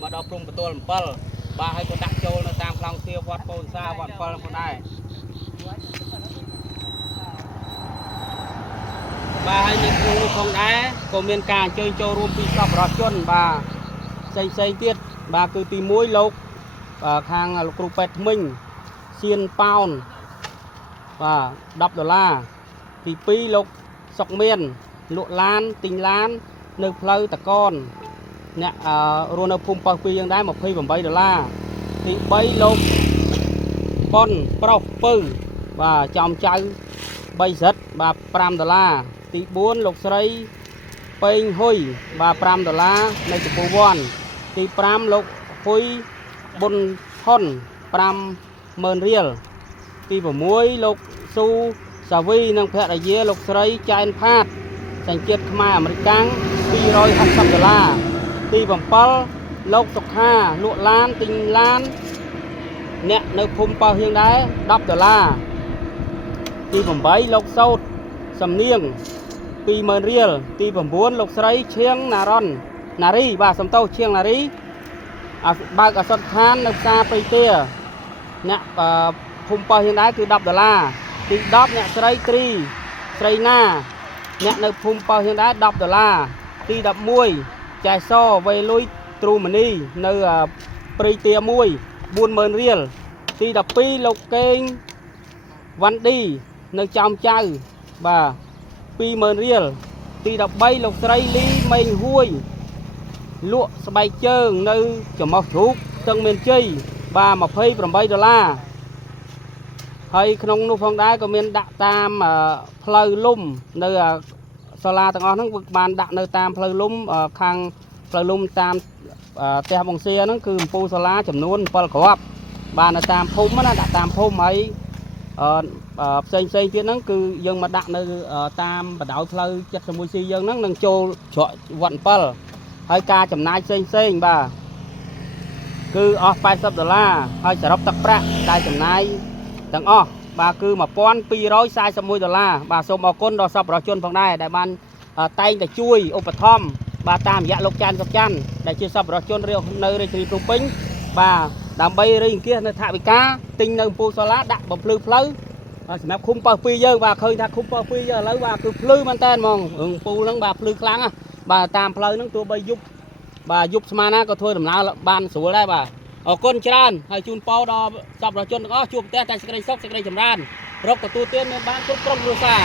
mà đọc trung bờ bờ bà hay còn đặt châu nó tam long tiêu vọt bồn xa vọt bờ con này bà hay những khu không đá có miền cà chơi châu rùm pi sập rọt chân bà xây tiết bà cứ tìm muối lộc và hàng lục rục pet mình xiên pound và $10 thì pi lục sọc miền lụa lan tình lan nước phơi tạc con nè rồi nó phun bao piยังได้$27thì bay lục con prop pư và chòm chơi bay rất và $5thì 4 lục sấy pin hôi và $5ในจุดวอนที่5ลูกคุยบนท่อน50,000 រៀលទី6លោកស៊ូសាវីនិងភរិយាលោកស្រីចែនផាតសញ្ជាតិខ្មែរអាមេរិកាំង$260ទី7លោកសុខាលក់ឡានទិញឡានអ្នកនៅភូមិប៉ោះយើងដែរ$10ទី8លោកសោតសំនៀង20,000 រៀលទី9លោកស្រីឈៀងណារ៉ុនណារីបាទសំតោឈៀងណារីបើកអសតឋាននៅផ្សារព្រៃទាអ្នកភូមិប៉ោះយើងដែរគឺ$10ទី10អ្នកស្រីត្រីស្រីណាអ្នកនៅភូមិប៉ោះយើងដែរ$10ទី11ចែសវេលុយទ្រូម៉ានីនៅព្រៃទា1$40,000 រៀលទី12លោកកេងវ៉ាន់ឌីនៅចំចៅបាទ$20,000 រៀលទី13លោកស្រីលីមេងហួយលក់ស្បែកជើងនៅចំោះជ្រូកស្ទឹងមានជ័យបាទ$28ហើយក្នុងនោះផងដែរក៏មានដាក់តាមផ្លូវលំនៅសាលាទាំងអស់ហ្នឹងបានដាក់នៅតាមផ្លូវលំខាងផ្លូវលំតាមផ្ទះបងសៀហ្នឹងគឺអំពូលសាលាចំនួន7គ្រាប់បាននៅតាមភូមិណាដាក់តាមភូមិហើយផ្សេងទៀតហ្នឹងគឺយើងមកដាក់នៅតាមបណ្ដោយផ្លូវ 71C យើងហ្នឹងនឹងចូលច្រកវត្ត7ហើយការចំណាយផ្សេងបាទគឺអស់$80ហើយសរុបទឹកប្រាក់ដែលចំណាយទាំងអស់បាទគឺ$1,241បាទសូមអរគុណដល់សប្បុរសជនផងដែរដែលបានតែងតែជួយឧបត្ថម្ភបាទតាមរយៈលោកចាន់សុកច័ន្ទដែលជាសប្បុរសជននៅរាជធានីភ្នំពេញបាទដើម្បីរីអង្គាសនៅថវិកាទិញនៅអំពូលសូឡាដាក់បំភ្លឺផ្លូវសម្រាប់ឃុំប៉ោះពីយើងបាទឃើញថាឃុំប៉ោះពីយើងឥឡូវបាទគឺភ្លឺមែនតើហ្មងអំពូលហ្នឹងបាទភ្លឺខ្លាំងណាស់បាទតាមផ្លូវហ្នឹងទោះបីយប់បាទយប់ស្មានណាក៏ធ្វើដំណើរបានស្រួលដែរបាទអរគុណច្រើនហើយជូនពរដល់សប្បុរសជនទាំងអស់ជួបតែសេចក្តីសុខសេចក្តីចម្រើនរកទទួលទានមានបានគ្រប់ក្រុមគ្រួសារ